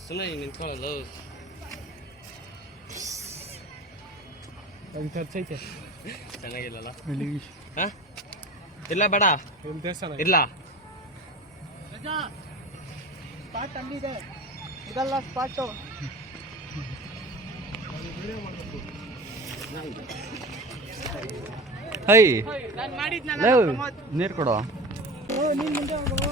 ಸುಮ್ಮನೆ ನಿಂತ್ಕೊಳ್ಳಲ್ಲ ಖರ್ಚೈತೆ ಚೆನ್ನಾಗಿಲ್ಲಲ್ಲ ಹಾ? ಇಲ್ಲ ಬೇಡ. ಇಲ್ಲ. ಸ್ಪಾಟ್ ಅಲ್ಲಿದೆ ಇದಲ್ಲ ಸ್ಪಾಟು ಹೈ. ನೀರು ಕೊಡು. ಹೋಗು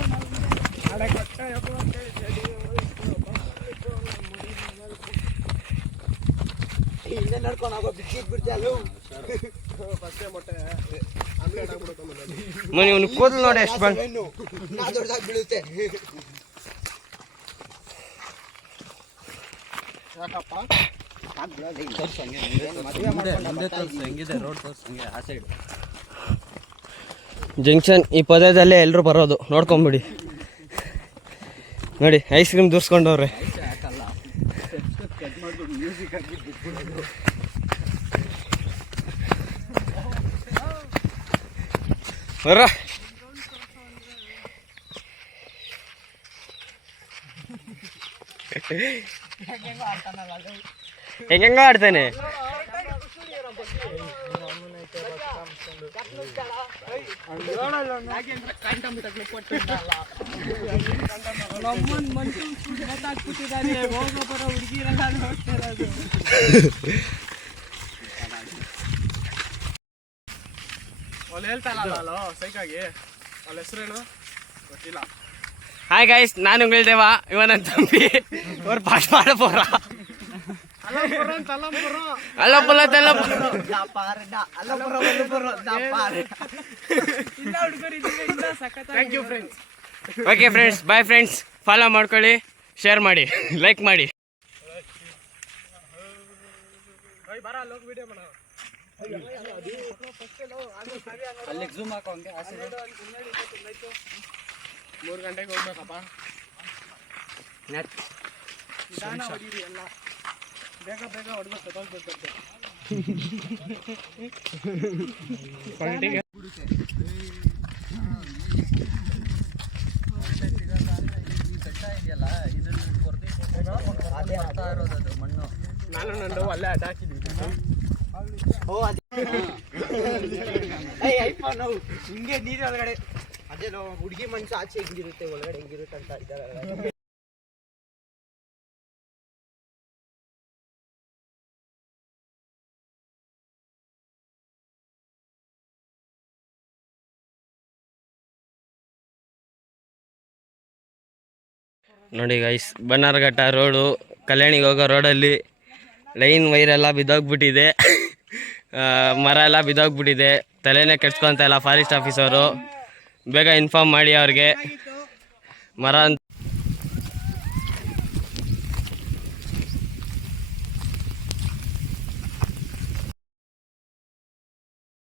ಹಿಂದೆ ನಡ್ಕೊಂಡು ಹೋಗೋ ಬಿಟ್ಟಿದ್ ಬಿಡ್ತೀಯಲ್ಲ ಮನೆ ಇವ್ನು ಕೂದಲು ನೋಡಿ ಎಷ್ಟು ಬಂದ್ ನಾ ದೊಡ್ಡದಾಗಿ ಬೀಳುತ್ತೆ ಯಾಕಪ್ಪ ಜಂಕ್ಷನ್ ಈ ಪದದಲ್ಲೇ ಎಲ್ಲರೂ ಬರೋದು. ನೋಡ್ಕೊಂಬಿಡಿ. ನೋಡಿ ಐಸ್ ಕ್ರೀಮ್ ದೂರ್ಸ್ಕೊಂಡವ್ರೆ. ಬರ ಹೆಂಗ ಆಡ್ತಾನೆ ನಮ್ಮನ್ ಮನ್ಸು ಗೊತ್ತಾಗ್ಬಿಟ್ಟಿದ್ದಾನೆ ಹೋಗೋ ಬರೋ ಹುಡುಗಿರೆಲ್ಲ ನೋಡ್ತಾ ಇರೋದು ಅಲ್ಲಿ ಹೇಳ್ತಾರಲ್ಲ ಅಲ್ಲ ಸೈಕಾಗಿ ಅವ್ಳ ಹೆಸರೇನು ಗೊತ್ತಿಲ್ಲ ಹಾಯ್ ಗಾಯ್ಸ್ ನಾನು ಉಂಗಳ್ದೇವ ಇವನ ತಂಬಿ ಅವ್ರು ಪಾಠ ಮಾಡ போறா ಅಲ್ಲಂಪುರ ಅಂತ ಅಲ್ಲಂಪುರ ಅಲ್ಲ ಪುಲ್ಲ ತಲ್ಲ ಅಲ್ಲ ಬರೋ ಒಳ್ಳೆ ಬರೋ ಇಲ್ಲ ಹುಡುಗರು ಇದ್ರೆ ಇಲ್ಲ ಸಖತ್ thank you friends okay friends bye friends follow ಮಾಡ್ಕೊಳ್ಳಿ ಶೇರ್ ಮಾಡಿ ಲೈಕ್ ಮಾಡಿ. ಬರ ಲೋಕ್ ವಿಡಿಯೋ ಮಾಡ ಮೂರು ಗಂಟೆಗೆ ಹೋಗ್ಬೇಕಪ್ಪ. ಎಲ್ಲ. ಬೇಗ ಬೇಗ ಹೊಡ್ಬೇಕು ಸತ್ತೋಗ್ಬೇಕಂತೆ ಮಣ್ಣು ನಾನು ನಂದು ಅಲ್ಲೇ ಅಡ್ಡ ಹಾಕಿದ್ವಿ ಓ ಅದೇ ಐಫೋನ್. ಹಿಂಗೆ ನೀರು ಒಳಗಡೆ. ಅದೇ ಹುಡುಗಿ ಮನ್ಸು ಆಚೆ ಹೆಂಗಿರುತ್ತೆ, ಒಳಗಡೆ ಹೆಂಗಿರುತ್ತೆ ಅಂತ ಇದ್ದಾರೆ. ನೋಡಿ ಗೈಸ್ ಬನ್ನಾರಘಟ್ಟ ರೋಡು ಕಲ್ಯಾಣಿಗೆ ಹೋಗೋ ರೋಡಲ್ಲಿ ಲೈನ್ ವೈರೆಲ್ಲ ಬಿದ್ದೋಗ್ಬಿಟ್ಟಿದೆ. ಮರ ಎಲ್ಲ ಬಿದ್ದೋಗ್ಬಿಟ್ಟಿದೆ. ತಲೆನೇ ಕೆಡ್ಸ್ಕೊಂತ ಇಲ್ಲ ಫಾರೆಸ್ಟ್ ಆಫೀಸರು ಬೇಗ ಇನ್ಫಾರ್ಮ್ ಮಾಡಿ ಅವ್ರಿಗೆ. ಮರ